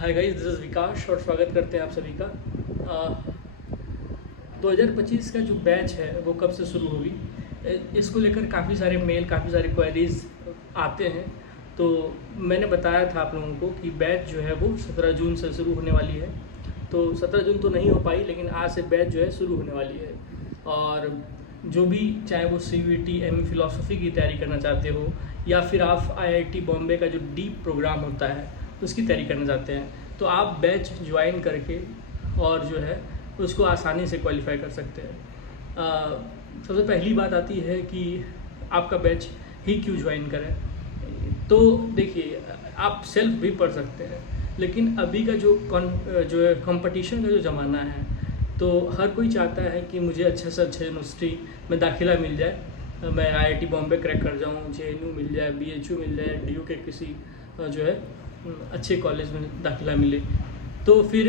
Hi guys, this is विकास और स्वागत करते हैं आप सभी का। 2025 का जो बैच है वो कब से शुरू होगी, इसको लेकर काफ़ी सारे मेल, काफ़ी सारे क्वेरीज आते हैं। तो मैंने बताया था आप लोगों को कि बैच जो है वो 17 जून से शुरू होने वाली है। तो 17 जून तो नहीं हो पाई, लेकिन आज से बैच जो है शुरू होने वाली है। और जो भी, चाहे वो CVT MA फ़िलासफ़ी की तैयारी करना चाहते हो या फिर आप IIT बॉम्बे का जो डीप प्रोग्राम होता है उसकी तैयारी करना चाहते हैं, तो आप बैच ज्वाइन करके और जो है उसको आसानी से क्वालिफाई कर सकते हैं। सबसे पहली बात आती है कि आपका बैच ही क्यों ज्वाइन करें। तो देखिए, आप सेल्फ भी पढ़ सकते हैं, लेकिन अभी का जो है कंपटीशन का जो ज़माना है, तो हर कोई चाहता है कि मुझे अच्छे से अच्छे यूनिवर्सिटी में दाखिला मिल जाए, मैं IIT बॉम्बे क्रैक कर जाऊँ, JNU मिल जाए, BHU मिल जाए, DU के किसी जो है अच्छे कॉलेज में दाखिला मिले। तो फिर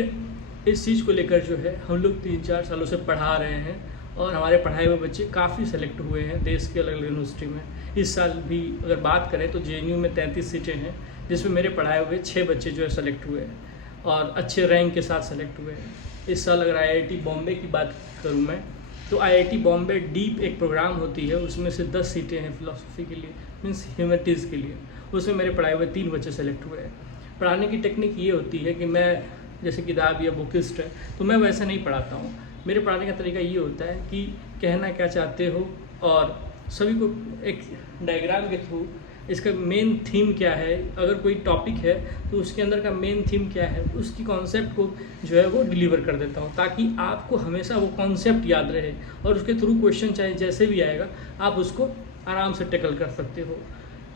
इस चीज़ को लेकर जो है हम लोग 3-4 सालों से पढ़ा रहे हैं और हमारे पढ़ाए हुए बच्चे काफ़ी सेलेक्ट हुए हैं देश के अलग अलग यूनिवर्सिटी में। इस साल भी अगर बात करें तो JNU में 33 सीटें हैं, जिसमें मेरे पढ़ाए हुए 6 बच्चे जो है सेलेक्ट हुए हैं और अच्छे रैंक के साथ सेलेक्ट हुए हैं। इस साल अगर IIT बॉम्बे की बात करूँ मैं, तो IIT बॉम्बे डीप एक प्रोग्राम होती है, उसमें से 10 सीटें हैं फ़िलासफ़ी के लिए, मीन्स ह्यूमैनिटीज़ के लिए। उसमें मेरे पढ़ाए हुए 3 बच्चे सेलेक्ट हुए हैं। पढ़ाने की टेक्निक ये होती है कि मैं, जैसे किताब या बुकिस्ट है, तो मैं वैसे नहीं पढ़ाता हूँ। मेरे पढ़ाने का तरीका ये होता है कि कहना क्या चाहते हो और सभी को एक डायग्राम के थ्रू इसका मेन थीम क्या है, अगर कोई टॉपिक है तो उसके अंदर का मेन थीम क्या है, उसकी कॉन्सेप्ट को जो है वो डिलीवर कर देता हूँ, ताकि आपको हमेशा वो कॉन्सेप्ट याद रहे और उसके थ्रू क्वेश्चन चाहे जैसे भी आएगा आप उसको आराम से टैकल कर सकते हो।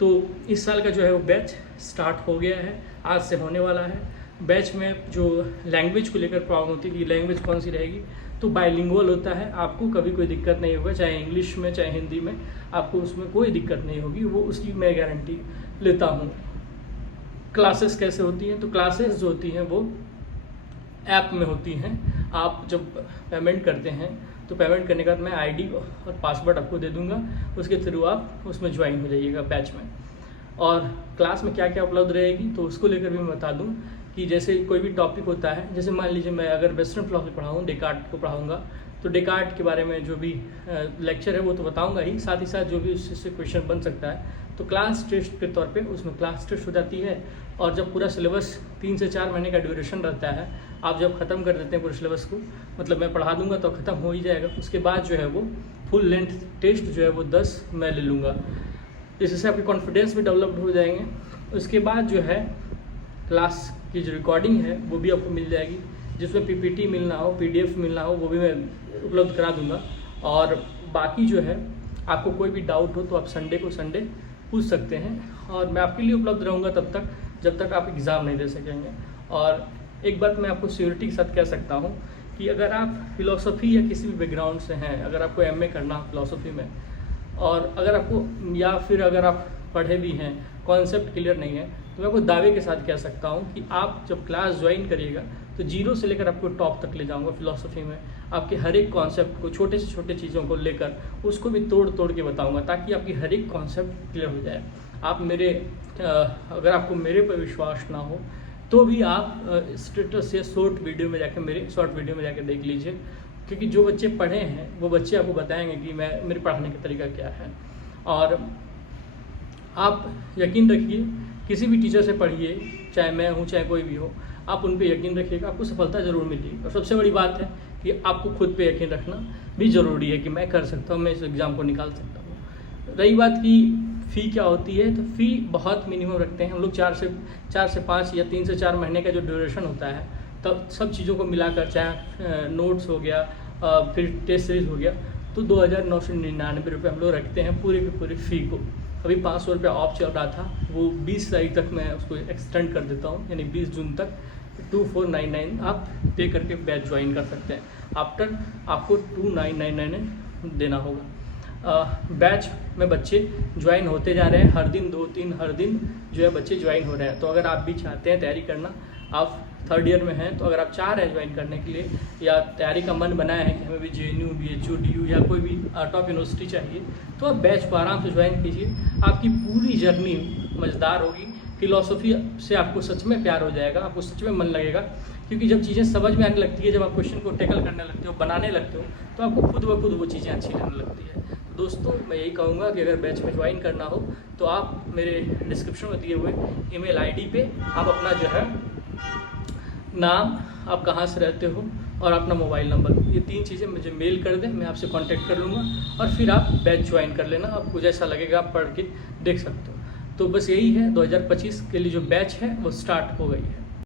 तो इस साल का जो है वो बैच स्टार्ट हो गया है, आज से होने वाला है। बैच में जो लैंग्वेज को लेकर प्रॉब्लम होती है कि लैंग्वेज कौन सी रहेगी, तो बाइलिंगुअल होता है, आपको कभी कोई दिक्कत नहीं होगा, चाहे इंग्लिश में चाहे हिंदी में, आपको उसमें कोई दिक्कत नहीं होगी, वो उसकी मैं गारंटी लेता हूँ। क्लासेस कैसे होती हैं, तो क्लासेस जो होती हैं वो ऐप में होती हैं। आप जब पेमेंट करते हैं तो पेमेंट करने के बाद मैं ID और पासवर्ड आपको दे दूंगा, उसके थ्रू आप उसमें ज्वाइन हो जाइएगा बैच में। और क्लास में क्या क्या उपलब्ध रहेगी तो उसको लेकर भी मैं बता दूं कि जैसे कोई भी टॉपिक होता है, जैसे मान लीजिए मैं अगर वेस्टर्न फिलॉसफी पढ़ाऊँ, डेकार्ट को पढ़ाऊँगा, तो डेकार्ट के बारे में जो भी लेक्चर है वो तो बताऊँगा ही, साथ ही साथ जो भी उससे क्वेश्चन बन सकता है, तो क्लास टेस्ट के तौर पे उसमें क्लास टेस्ट हो जाती है। और जब पूरा सिलेबस 3 से 4 महीने का ड्यूरेशन रहता है, आप जब ख़त्म कर देते हैं पूरे सिलेबस को, मतलब मैं पढ़ा दूंगा तो ख़त्म हो ही जाएगा, उसके बाद जो है वो फुल लेंथ टेस्ट जो है वो 10 मैं ले लूँगा, इससे आपके कॉन्फिडेंस भी डेवलप्ड हो जाएंगे। उसके बाद जो है क्लास की जो रिकॉर्डिंग है वो भी आपको मिल जाएगी, जिसमें PPT मिलना हो, PDF मिलना हो, वो भी मैं उपलब्ध करा दूँगा। और बाकी जो है आपको कोई भी डाउट हो तो आप संडे को संडे पूछ सकते हैं, और मैं आपके लिए उपलब्ध रहूँगा तब तक जब तक आप एग्ज़ाम नहीं दे सकेंगे। और एक बात मैं आपको श्योरिटी के साथ कह सकता हूँ कि अगर आप फ़िलासफ़ी या किसी भी बैकग्राउंड से हैं, अगर आपको MA करना फ़िलासफ़ी में, और अगर आपको, या फिर अगर आप पढ़े भी हैं, कॉन्सेप्ट क्लियर नहीं है, तो मैं आपको दावे के साथ कह सकता हूँ कि आप जब क्लास ज्वाइन करिएगा तो 0 से लेकर आपको टॉप तक ले जाऊँगा फ़िलासफ़ी में। आपके हर एक कॉन्सेप्ट को, छोटे से छोटे चीज़ों को लेकर उसको भी तोड़ तोड़ के बताऊँगा, ताकि आपकी हर एक कॉन्सेप्ट क्लियर हो जाए। आप मेरे अगर आपको मेरे पर विश्वास ना हो तो भी आप स्टेटस या शॉर्ट वीडियो में जाके देख लीजिए, क्योंकि जो बच्चे पढ़े हैं वो बच्चे आपको बताएंगे कि मेरे पढ़ाने का तरीका क्या है। और आप यकीन रखिए, किसी भी टीचर से पढ़िए, चाहे मैं हूँ चाहे कोई भी हो, आप उन पे यकीन रखिएगा, आपको सफलता ज़रूर मिलेगी। और सबसे बड़ी बात है कि आपको खुद पे यकीन रखना भी ज़रूरी है कि मैं कर सकता हूँ, मैं इस एग्ज़ाम को निकाल सकता हूँ। रही बात की फ़ी क्या होती है, तो फ़ी बहुत मिनिमम रखते हैं हम लोग, 4 से 5 या 3 से 4 महीने का जो ड्यूरेशन होता है, तब सब चीज़ों को मिलाकर, चाहे नोट्स हो गया, फिर टेस्ट सीरीज़ हो गया, तो 2,999 रुपये हम लोग रखते हैं पूरी की पूरी फ़ी को। अभी 500 रुपये ऑफ चल रहा था, वो 20 तारीख तक मैं उसको एक्सटेंड कर देता हूँ, यानी 20 जून तक 2499 आप पे करके बैच ज्वाइन कर सकते हैं। आफ्टर आपको 2999 देना होगा। बैच में बच्चे ज्वाइन होते जा रहे हैं, हर दिन 2-3 हर दिन जो है बच्चे ज्वाइन हो रहे हैं। तो अगर आप भी चाहते हैं तैयारी करना, आप 3rd ईयर में हैं, तो अगर आप चाह रहे हैं ज्वाइन करने के लिए या तैयारी का मन बनाया है कि हमें भी JNU, BHU, DU या कोई भी टॉप यूनिवर्सिटी चाहिए, तो आप बैच को आराम से ज्वाइन कीजिए। आपकी पूरी जर्नी मज़ेदार होगी, फिलॉसफी से आपको सच में प्यार हो जाएगा, आपको सच में मन लगेगा, क्योंकि जब चीज़ें समझ में आने लगती है, जब आप क्वेश्चन को टैकल करने लगते हो, बनाने लगते हो, तो आपको खुद ब खुद वो चीज़ें अच्छी लगने लगती है। तो दोस्तों मैं यही कहूँगा कि अगर बैच में ज्वाइन करना हो तो आप मेरे डिस्क्रिप्शन में दिए हुए ईमेल आईडी पे आप अपना जो है नाम, आप कहाँ से रहते हो और अपना मोबाइल नंबर, ये 3 चीज़ें मुझे मेल कर दें, मैं आपसे कांटेक्ट कर लूँगा और फिर आप बैच ज्वाइन कर लेना। आपको जैसा लगेगा आप पढ़ के देख सकते हो। तो बस यही है, 2025 के लिए जो बैच है वो स्टार्ट हो गई है।